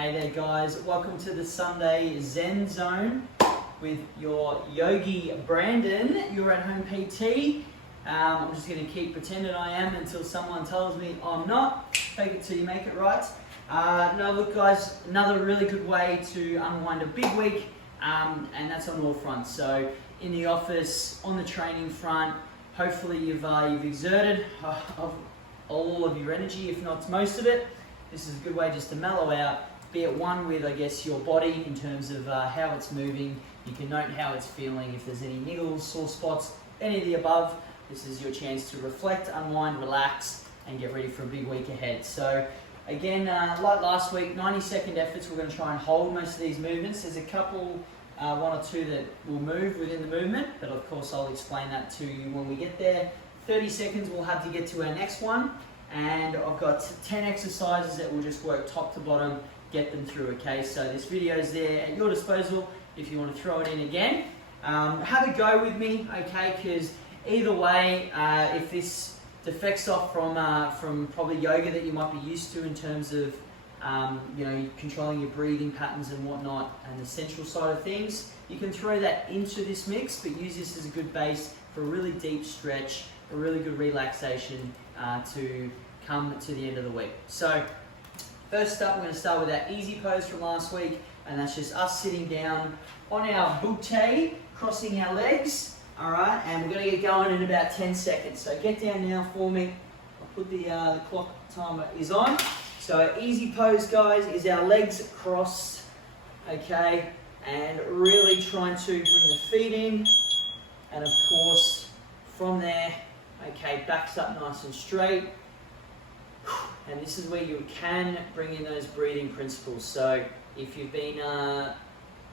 Hey there guys, welcome to the Sunday Zen Zone with your yogi Brandon, your at home PT. I'm just going to keep pretending I am until someone tells me I'm not. Fake it till you make it right. No, look guys, another really good way to unwind a big week, and that's on all fronts. So in the office, on the training front, hopefully you've exerted all of your energy, if not most of it. This is a good way just to mellow out, be at one with, I guess, your body in terms of how it's moving. You can note how it's feeling, if there's any niggles, sore spots, any of the above. This is your chance to reflect, unwind, relax, and get ready for a big week ahead. So again, like last week, 90-second efforts. We're going to try and hold most of these movements. There's a couple, one or two that will move within the movement, but of course I'll explain that to you when we get there. 30 seconds we'll have to get to our next one. And I've got 10 exercises that will just work top to bottom, get them through, okay? So this video is there at your disposal if you want to throw it in again. Have a go with me, okay? Because either way, if this defects off from probably yoga that you might be used to in terms of controlling your breathing patterns and whatnot, and the central side of things, you can throw that into this mix, but use this as a good base for a really deep stretch, a really good relaxation to come to the end of the week. So first up, we're going to start with that easy pose from last week, and that's just us sitting down on our butte, crossing our legs, all right, and we're going to get going in about 10 seconds. So get down now for me. I'll put the clock timer is on. So our easy pose, guys, is our legs crossed, okay, and really trying to bring the feet in, and of course from there, okay, backs up nice and straight. And this is where you can bring in those breathing principles. So if you've been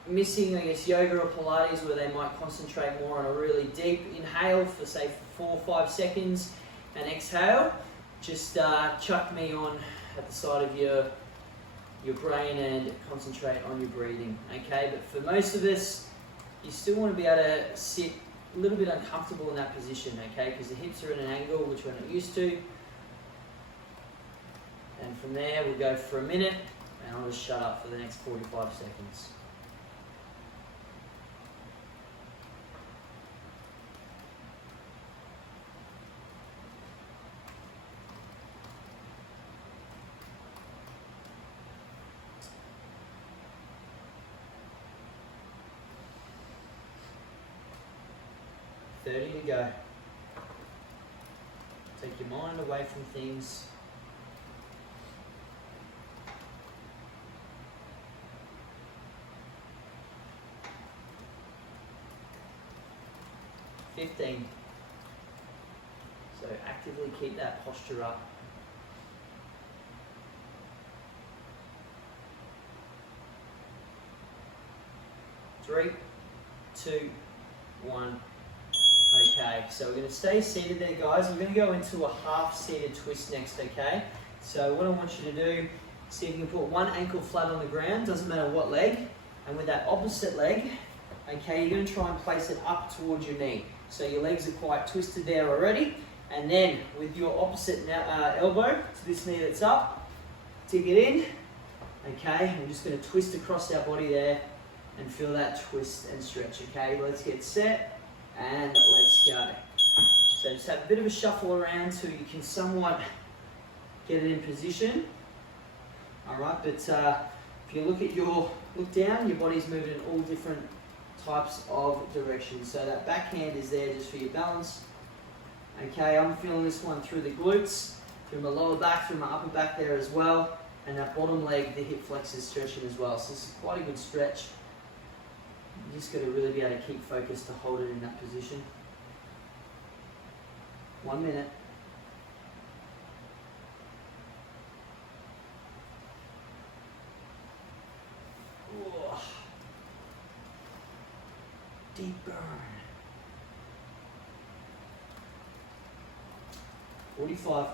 missing, I guess, yoga or Pilates, where they might concentrate more on a really deep inhale for say 4 or 5 seconds and exhale, just chuck me on at the side of your brain and concentrate on your breathing, okay? But for most of us, you still want to be able to sit a little bit uncomfortable in that position, okay? Because the hips are at an angle which we're not used to. And from there, we'll go for a minute, and I'll just shut up for the next 45 seconds. To go. Take your mind away from things. $15. So actively keep that posture up. 3, 2, 1. Okay, so we're going to stay seated there, guys. We're going to go into a half-seated twist next, okay? So what I want you to do, see if you can put one ankle flat on the ground, doesn't matter what leg, and with that opposite leg, okay, you're going to try and place it up towards your knee. So your legs are quite twisted there already, and then with your opposite elbow to this knee that's up, dig it in, okay? We're just going to twist across our body there and feel that twist and stretch, okay? Let's get set. And let's go. So just have a bit of a shuffle around so you can somewhat get it in position. All right, but if you look down, your body's moving in all different types of directions. So that backhand is there just for your balance. Okay, I'm feeling this one through the glutes, through my lower back, through my upper back there as well. And that bottom leg, the hip flexors stretching as well. So this is quite a good stretch. You just got to really be able to keep focused to hold it in that position. 1 minute. Whoa. Deep burn. 45.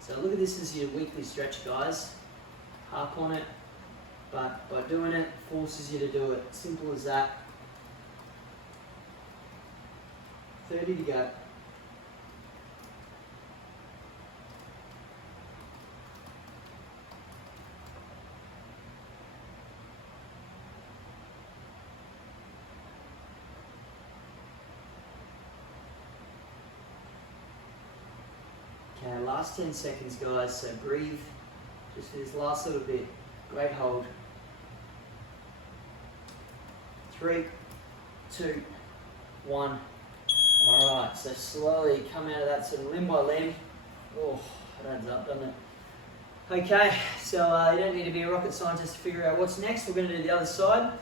So look at this as your weekly stretch, guys. Harp on it. But by doing it, forces you to do it. Simple as that. 30 to go. Okay, last 10 seconds, guys, so breathe just for this last little bit. Great hold. 3, 2, 1. Alright, so slowly come out of that sort of limb by limb. Oh, that adds up, doesn't it? Okay, so you don't need to be a rocket scientist to figure out what's next. We're going to do the other side.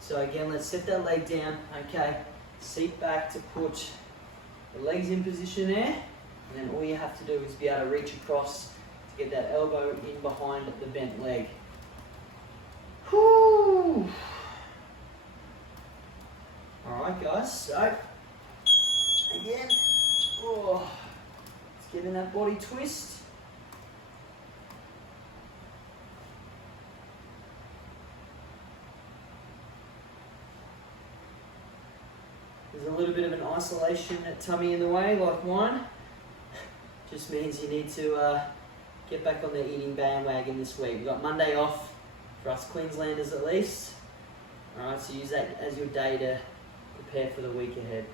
So again, let's set that leg down. Okay, seat back to put the legs in position there. And then all you have to do is be able to reach across to get that elbow in behind the bent leg. Whew. Alright guys, so again, oh, let's get in that body twist. There's a little bit of an isolation tummy in the way, like mine. Just means you need to get back on the eating bandwagon this week. We've got Monday off, for us Queenslanders at least. Alright, so use that as your day to prepare for the week ahead.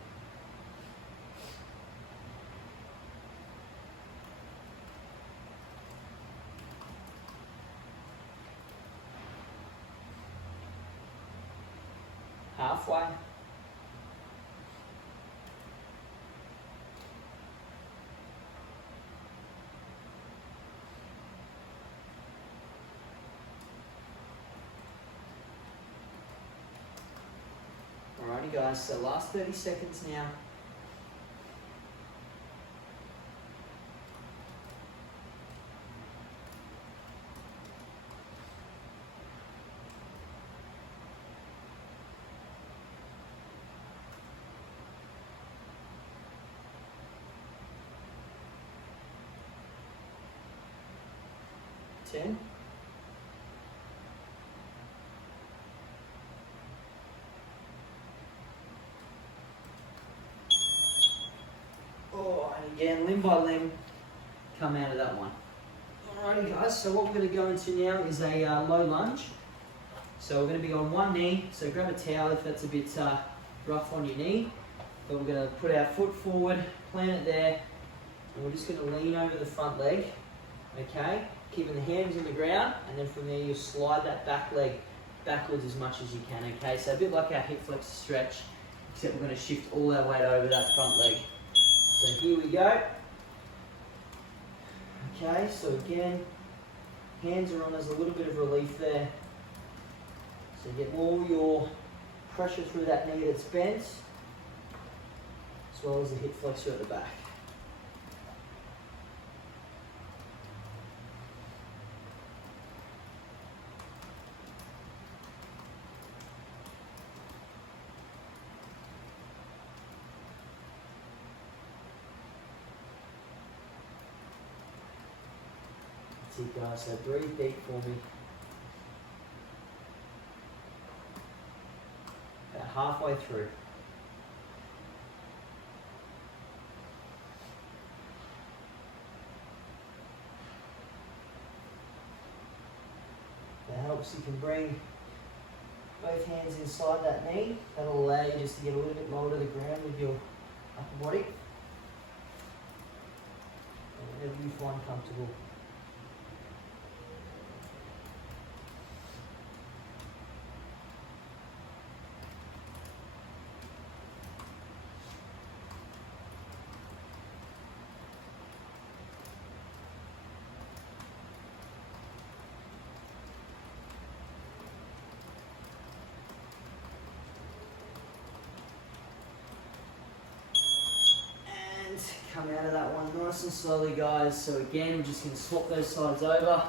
Halfway. Alrighty guys, so last 30 seconds now. Ten. Oh, and again, limb by limb, come out of that one. Alrighty guys, so what we're going to go into now is a low lunge. So we're going to be on one knee, so grab a towel if that's a bit rough on your knee. But we're going to put our foot forward, plant it there, and we're just going to lean over the front leg, okay? Keeping the hands on the ground, and then from there you'll slide that back leg backwards as much as you can, okay? So a bit like our hip flexor stretch, except we're going to shift all our weight over that front leg. So here we go. Okay, so again, hands are on, there's a little bit of relief there. So get all your pressure through that knee that's bent, as well as the hip flexor at the back. That's it guys, so breathe deep for me. About halfway through. That helps, you can bring both hands inside that knee. That'll allow you just to get a little bit lower to the ground with your upper body. Whatever you find comfortable. Come out of that one nice and slowly guys. So again, we're just going to swap those sides over.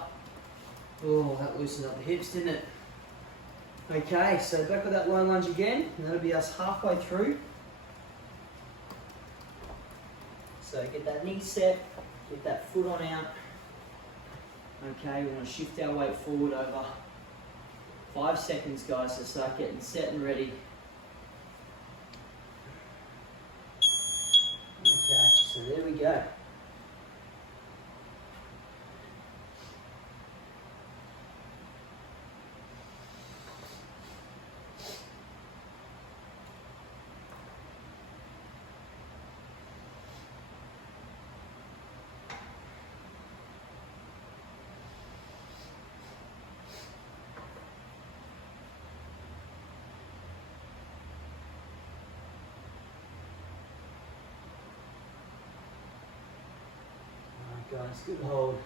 Oh, that loosened up the hips, didn't it? Okay, so back with that low lunge again, and that'll be us halfway through. So get that knee set, get that foot on out. Okay, we want to shift our weight forward over 5 seconds guys, so start getting set and ready. So there we go. guys, good hold.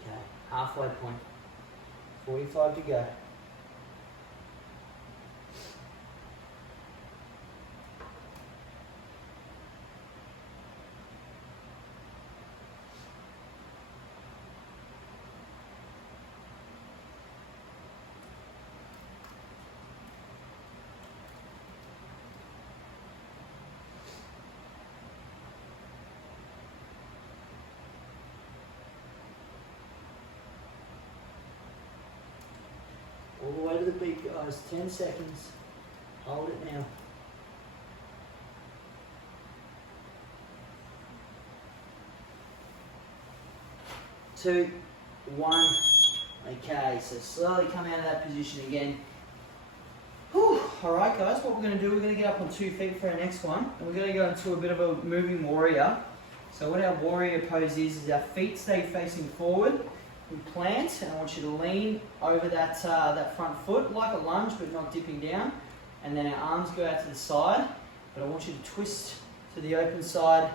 Okay, halfway point. 45 to go. All the way to the beat, guys. 10 seconds. Hold it now. 2, 1. Okay, so slowly come out of that position again. Whew. All right, guys, what we're going to do, we're going to get up on 2 feet for our next one. And we're going to go into a bit of a moving warrior. So what our warrior pose is our feet stay facing forward. We plant, and I want you to lean over that, that front foot like a lunge, but not dipping down. And then our arms go out to the side, but I want you to twist to the open side,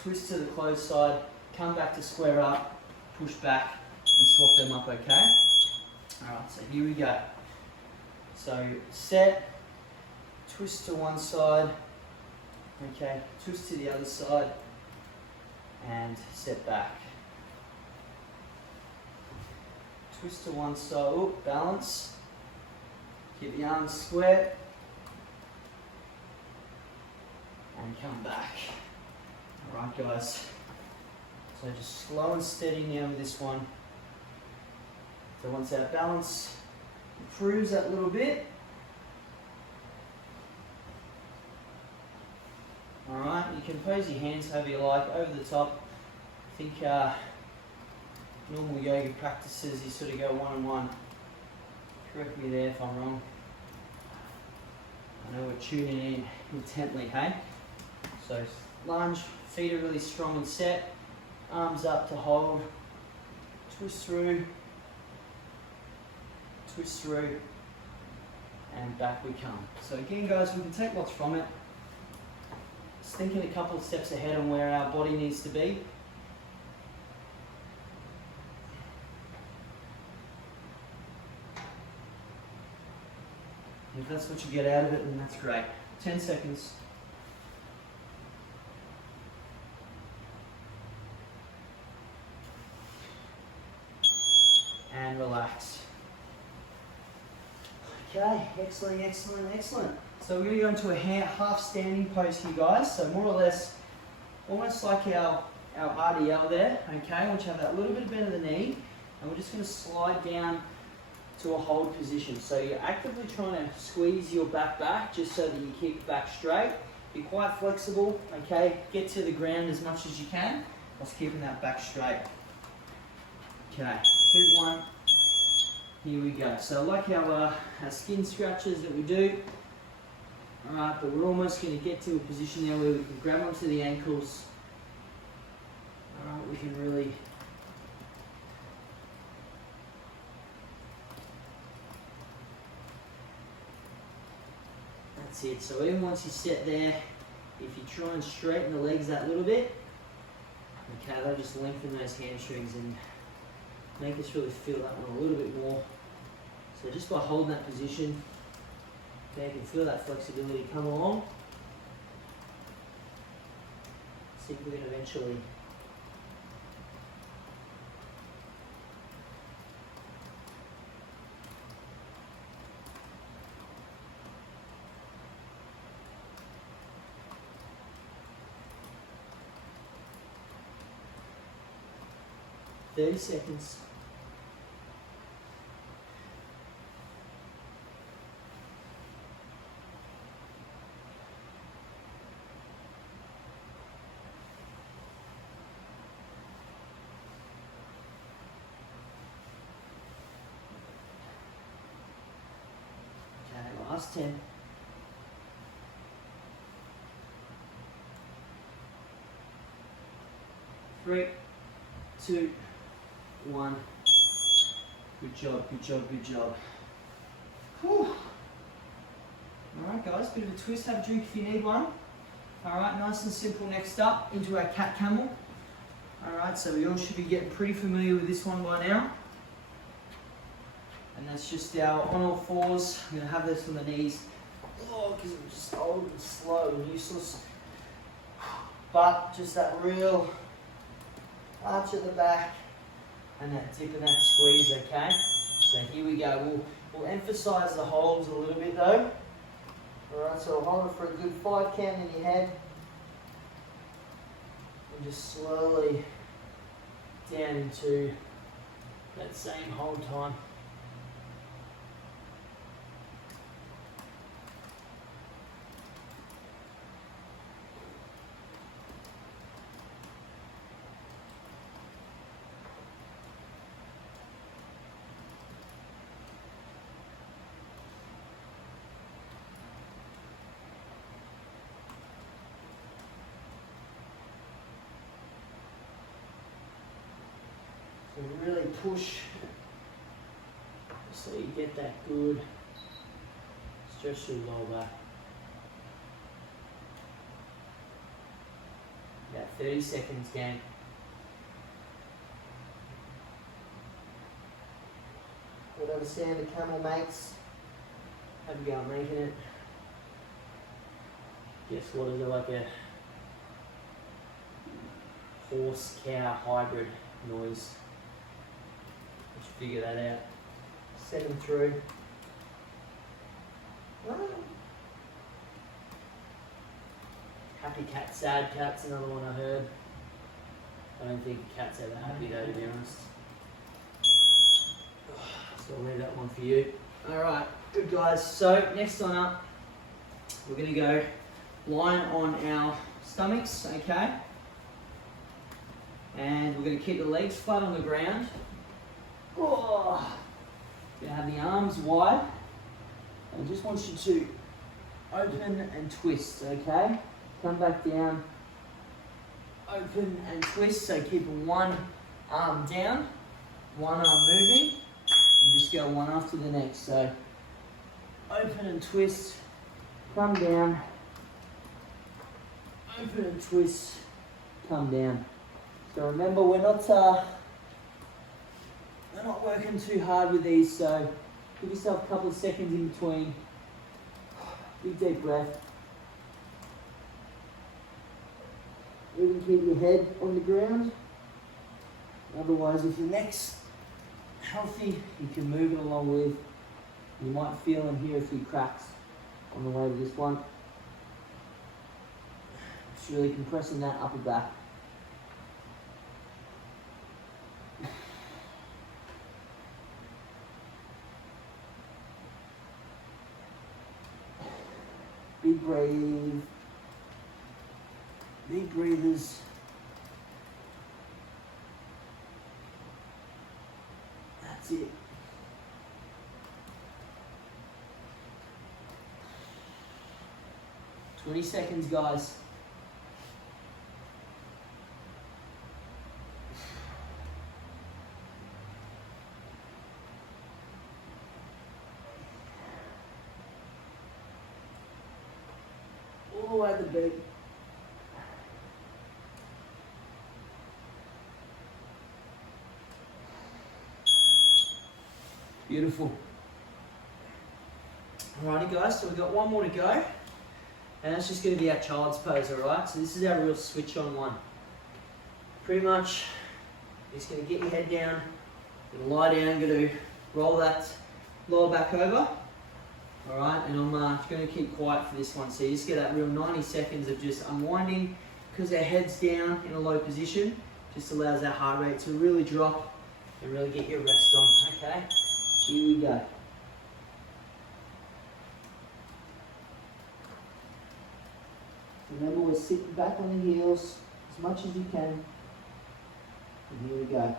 twist to the closed side, come back to square up, push back, and swap them up, okay? All right, so here we go. So set, twist to one side, okay, twist to the other side, and set back. Twist to one side, oh, balance. Keep the arms square. And come back. All right, guys. So just slow and steady now with this one. So once our balance improves that little bit. All right, you can pose your hands however you like, over the top. I think normal yoga practices, you sort of go one on one. Correct me there if I'm wrong. I know we're tuning in intently, hey? So lunge, feet are really strong and set. Arms up to hold. Twist through. Twist through. And back we come. So again, guys, we can take lots from it. Just thinking a couple of steps ahead on where our body needs to be. If that's what you get out of it, then that's great. 10 seconds. And relax. Okay, excellent, excellent, excellent. So we're going to go into a half standing pose here, guys. So more or less, almost like our RDL there. Okay, I want you to have that little bit of bend of the knee. And we're just going to slide down to a hold position. So you're actively trying to squeeze your back just so that you keep the back straight. Be quite flexible, okay? Get to the ground as much as you can whilst keeping that back straight. Okay, 2, 1. Here we go. So like our skin scratches that we do. Alright, but we're almost going to get to a position there where we can grab onto the ankles. Alright, we can really that's it. So even once you sit there, if you try and straighten the legs that little bit, okay, they'll just lengthen those hamstrings and make us really feel that one a little bit more. So just by holding that position, okay, you can feel that flexibility come along. See if we can eventually .30 seconds. Okay, last 10. Three, 2, 1. Good job, good job, good job. Whew. Alright guys, bit of a twist, have a drink if you need one. Alright, nice and simple. Next up, into our cat camel. Alright, so we all should be getting pretty familiar with this one by now. And that's just our on all fours. I'm going to have this on the knees. Oh, because I'm just old and slow and useless. But just that real arch at the back and that dip and that squeeze, okay? So here we go. We'll emphasize the holds a little bit though. Alright, so hold it for a good 5 count in your head. And just slowly down into that same hold time. So really push so you get that good stretch through the lower back. About 30 seconds, gang. Whatever sound the camel makes, have a go at making it. Guess what, is it like a horse-cow hybrid noise? Let's figure that out. Send them through. Happy cat, sad cat's another one I heard. I don't think a cat's ever happy though, to be honest. So I'll leave that one for you. Alright, good guys. So next one up, we're going to go lying on our stomachs, okay? And we're going to keep the legs flat on the ground. Oh, you have the arms wide. I just want you to open and twist, okay? Come back down, open and twist. So keep one arm down, one arm moving, and just go one after the next. So open and twist, come down, open and twist, come down. So remember, we're not working too hard with these, so give yourself a couple of seconds in between. Big deep breath. Even keep your head on the ground. Otherwise, if your neck's healthy, you can move it along with. You might feel and hear a few cracks on the way to this one. Just really compressing that upper back. Big breathe. Big breathers. That's it. "20 seconds, guys." All the way to the beat. Beautiful. Alrighty guys, so we've got one more to go. And that's just going to be our child's pose, alright? So this is our real switch on one. Pretty much, just going to get your head down, going to lie down, going to roll that lower back over. Alright, and I'm going to keep quiet for this one. So you just get that real 90 seconds of just unwinding, because our head's down in a low position. Just allows our heart rate to really drop and really get your rest on, okay? Here we go. Remember, we're sitting back on the heels as much as you can. And here we go.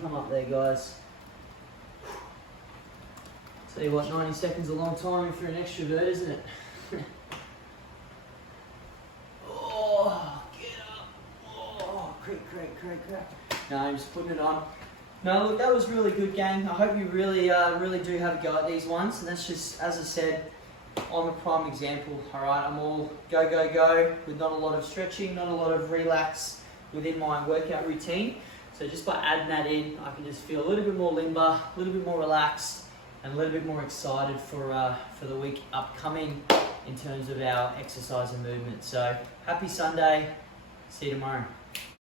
come up there, guys. Tell you what, 90 seconds is a long time if you're an extrovert, isn't it? Oh, get up. Oh, creak. No, I'm just putting it on. No, look, that was really good, gang. I hope you really do have a go at these ones. And that's just, as I said, I'm a prime example, all right? I'm all go, with not a lot of stretching, not a lot of relax within my workout routine. So just by adding that in, I can just feel a little bit more limber, a little bit more relaxed, and a little bit more excited for the week upcoming in terms of our exercise and movement. So happy Sunday. See you tomorrow.